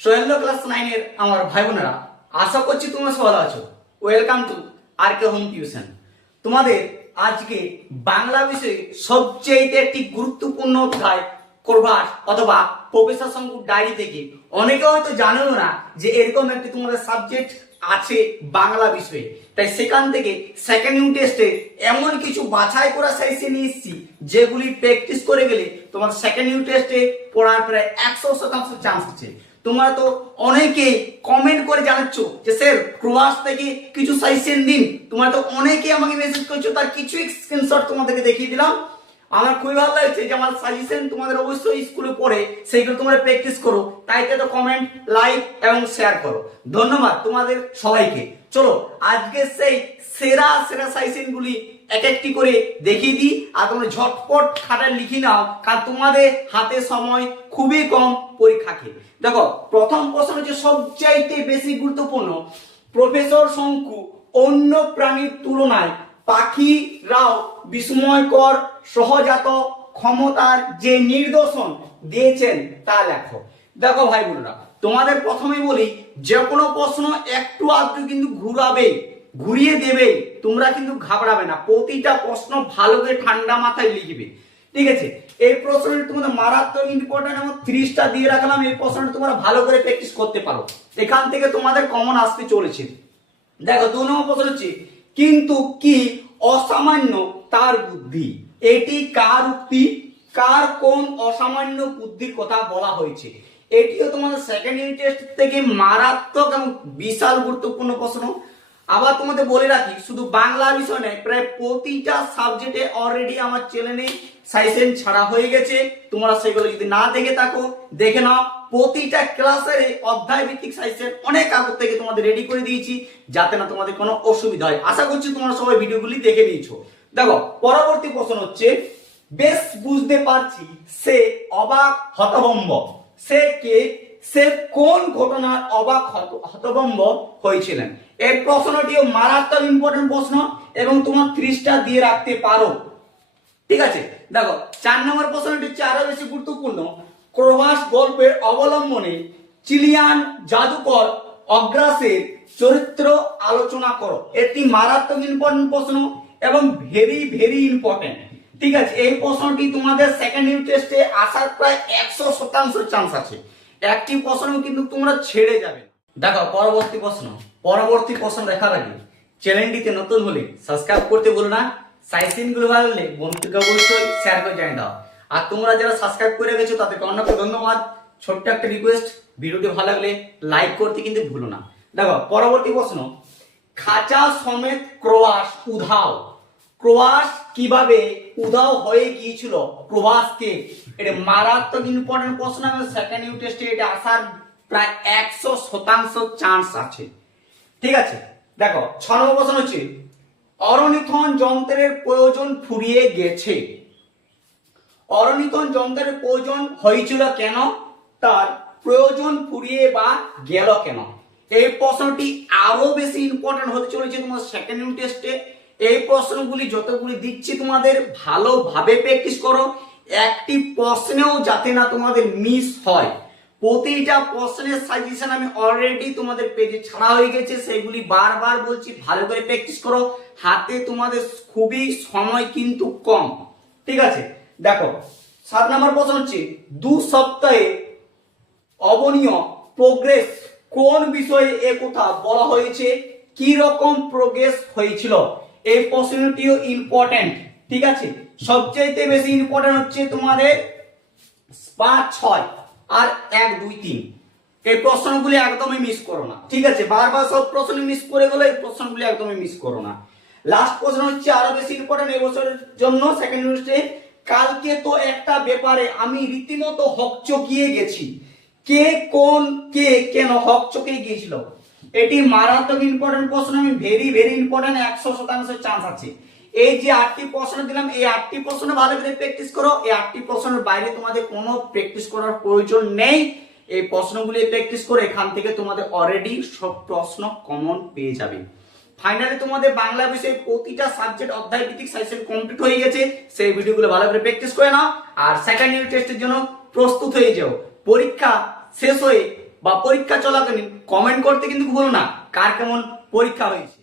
Sohel class 9 এর আমার ভাই বোনেরা, আশা করছি তোমরা সবাই ভালো আছো। Welcome to R K home tuition. তোমাদের আজকে বাংলা বিষয়ে সবচেয়ে একটি গুরুত্বপূর্ণ অধ্যায় প্রভাস অথবা প্রফেসর শঙ্কুর ডায়েরি থেকে অনেকে হয়তো জানো না যে এরকম একটি তোমাদের সাবজেক্ট আছে বাংলা বিষয়ে। তাই সেখান থেকে সেকেন্ড ইউনিট টেস্টে এমন কিছু বাছাই করা সাইজে নিয়ে এসেছি যেগুলি প্র্যাকটিস করে গেলে তোমার সেকেন্ড ইউনিট টেস্টে পড়ার প্রায় 100% চান্স আছে। তোমরা তো অনেকেই কমেন্ট করে জানাচ্ছ যে স্যার প্রবাস থেকে কিছু সাজেশন দিন। তোমরা তো অনেকেই আমাকে মেসেজ করছো, তার কিছু স্ক্রিনশট তোমাদেরকে দেখিয়ে দিলাম। আমার খুবই ভালো লাগছে যে আমার সাজেশন তোমাদের অবশ্যই স্কুলে পড়ে সেইগুলো তোমরা প্র্যাকটিস করো। তাই তো কমেন্ট, লাইক এবং শেয়ার করো। ধন্যবাদ তোমাদের সবাইকে। চলো আজকে সেই সেরা সেরা সাজেশন গুলি এক একটি করে দেখিয়ে দিই, আর তোমরা ঝটপট খাতায় লিখে নাও, কারণ তোমাদের হাতে সময় খুবই কম পরীক্ষাকে। দেখো, প্রথম প্রশ্ন হচ্ছে সবচাইতে বেশি গুরুত্বপূর্ণ। প্রফেসর শঙ্কু অন্য প্রাণীর তুলনায় পাখিরাও বিস্ময়কর সহজাত ক্ষমতার যে নিদর্শন দিয়েছেন তা লেখো। দেখো ভাই বোনেরা, তোমাদের প্রথমেই বলি, যে কোনো প্রশ্ন একটু আধটু কিন্তু ঘুরিয়ে দেবে, তোমরা কিন্তু ঘাবড়াবে না। প্রতিটা প্রশ্ন ভালো করে ঠান্ডা মাথায় লিখবে, ঠিক আছে? এই প্রশ্নটি তোমাদের মারাত্মক ইম্পর্টেন্ট, এবং 30টা দিয়ে রাখলাম। এই প্রশ্নটা তোমরা ভালো করে প্র্যাকটিস করতে পারো, এখান থেকে তোমাদের কমন আসতে চলেছে। দেখো, 2 নম্বর প্রশ্ন হচ্ছে, কিন্তু কি অসামান্য তার বুদ্ধি? এটি কার উক্তি? কার কোন অসামান্য বুদ্ধির কথা বলা হয়েছে? এটিও তোমাদের সেকেন্ড ইউনিট টেস্ট থেকে মারাত্মক এবং বিশাল গুরুত্বপূর্ণ প্রশ্ন। আবার তোমাদের বলে রাখি, শুধু বাংলা বিষয় নয়, প্রায় প্রতিটা সাবজেক্টে অলরেডি আমার চ্যানেলে সাজেশন ছাড়া হয়ে গেছে। তোমরা সেগুলো যদি না দেখে থাকো দেখে নাও। প্রতিটা ক্লাসের অধ্যায় ভিত্তিক সাজেশন অনেক আগে থেকে তোমাদের রেডি করে দিয়েছি, যাতে না তোমাদের কোনো অসুবিধা হয়। আশা করছি তোমরা সবাই ভিডিওগুলি দেখে নিয়েছো। দেখো, পরবর্তী প্রশ্ন হচ্ছে, বেশ বুঝতে পারছি সে অবাক হতভম্ব। সে কে? সে কোন ঘটনার অবাক হতভম্ব হয়েছিলেন? এই প্রশ্নটিও মারাত্মক ইম্পর্টেন্ট প্রশ্ন, এবং তোমার 30টা দিয়ে রাখতে পারো, ঠিক আছে? দেখো, 4 নম্বর প্রশ্নটি হচ্ছে আরো বেশি গুরুত্বপূর্ণ। প্রভাস গল্পের অবলম্বনে চিলিয়ান জাদুকর অগ্রাসের চরিত্র আলোচনা করো। এটি মারাত্মক ইম্পর্টেন্ট প্রশ্ন এবং ভেরি ভেরি ইম্পর্টেন্ট, ঠিক আছে? এই প্রশ্নটি তোমাদের সেকেন্ড ইউনিট টেস্টে আসার প্রায় 100% চান্স আছে। একটি প্রশ্ন কিন্তু তোমরা ছেড়ে যাবে। দেখো, পরবর্তী প্রশ্ন দেখার আগে চ্যানেলটিতে নতুন হলে সাবস্ক্রাইব করতে ভুলো না। সাজেশন গুলো ভালো লাগলে বন্ধুকে অবশ্যই শেয়ার করে জানিয়ে দাও। আর তোমরা যারা সাবস্ক্রাইব করে গেছো তাদেরকে অনেক ধন্যবাদ। ছোট্ট একটা রিকোয়েস্ট, ভিডিওটি ভালো লাগলে লাইক করতে কিন্তু ভুলো না। দেখো, পরবর্তী প্রশ্ন, খাঁচা সমেত ক্রোয়াস উধাও। ক্রোয়াস কিভাবে উধাও হয়ে গিয়েছিল প্রভাসকে? এটা মারাত্মক ইম্পর্টেন্ট প্রশ্ন, এবং সেকেন্ড ইউনিট টেস্টে এটা আসার প্রায় 100% চান্স আছে, ঠিক আছে? দেখো, 6 নম্বর প্রশ্ন হচ্ছে, অরনিথন যন্ত্রের প্রয়োজন ফুরিয়ে গেছে। অরনিথন যন্ত্রের প্রয়োজন হয়েছিল কেন? তার প্রয়োজন ফুরিয়ে বা গেল কেন? এই প্রশ্নটি আরো বেশি ইম্পর্টেন্ট হতে চলেছে তোমার সেকেন্ড ইউনিট টেস্টে। এই প্রশ্নগুলি যতগুলি দিচ্ছি তোমাদের ভালোভাবে প্র্যাকটিস করো, একটি প্রশ্নেও যাতে না তোমাদের মিস হয়। প্রতিটা প্রশ্নের সাজেশন আমি অলরেডি তোমাদের পেজে ছাড়া হয়ে গেছে, সেগুলি বারবার বলছি, ভালো করে প্র্যাকটিস করো। হাতে তোমাদের খুবই সময় কিন্তু কম, ঠিক আছে? দেখো, 7 নম্বর প্রশ্ন হচ্ছে, 2 সপ্তাহে অবনীয় প্রোগ্রেস কোন বিষয়ে একথা বলা হয়েছে? কি রকম প্রোগ্রেস হয়েছিল? এই প্রশ্নটিও ইম্পর্টেন্ট, ঠিক আছে? সবচেয়ে বেশি ইম্পর্টেন্ট হচ্ছে তোমাদের 5, 6 আর 1, 2, 3। এই প্রশ্নগুলি একদমই মিস করো না, ঠিক আছে? বারবার সব প্রশ্ন মিস করে গেলে এই প্রশ্নগুলি একদমই মিস করো না। লাস্ট প্রশ্ন হচ্ছে আরো বেশি ইম্পর্টেন্ট এই বছরের জন্য সেকেন্ড ইউনিটে। কালকে তো একটা ব্যাপারে আমি রীতিমতো হকচকিয়ে গেছি। কে কেন হকচকিয়ে গিয়েছিল? এটি মারাত্মক ইম্পর্টেন্ট প্রশ্ন, আমি ভেরি ভেরি ইম্পর্টেন্ট, 100% চান্স আছে। এই যে 8টি প্রশ্ন দিলাম, এই 8টি প্রশ্ন ভালো করে প্র্যাকটিস করো। এই 8টি প্রশ্নের বাইরে তোমাদের কোনো প্র্যাকটিস করার প্রয়োজন নেই। এই প্রশ্নগুলি প্র্যাকটিস করে এখান থেকে তোমাদের অলরেডি সব প্রশ্ন কমন পেয়ে যাবে। ফাইনালি তোমাদের বাংলা বিষয়ে প্রতিটা সাবজেক্ট অধ্যায় ভিত্তিক সাজেশন কমপ্লিট হয়ে গেছে। সেই ভিডিওগুলো ভালো করে প্র্যাকটিস করে নাও, আর সেকেন্ড ইউনিট টেস্টের জন্য প্রস্তুত হয়ে যাও। পরীক্ষা শেষ হয়ে বা পরীক্ষা চলাকালীন কমেন্ট করতে কিন্তু ভুলো না কার কেমন পরীক্ষা হয়েছে।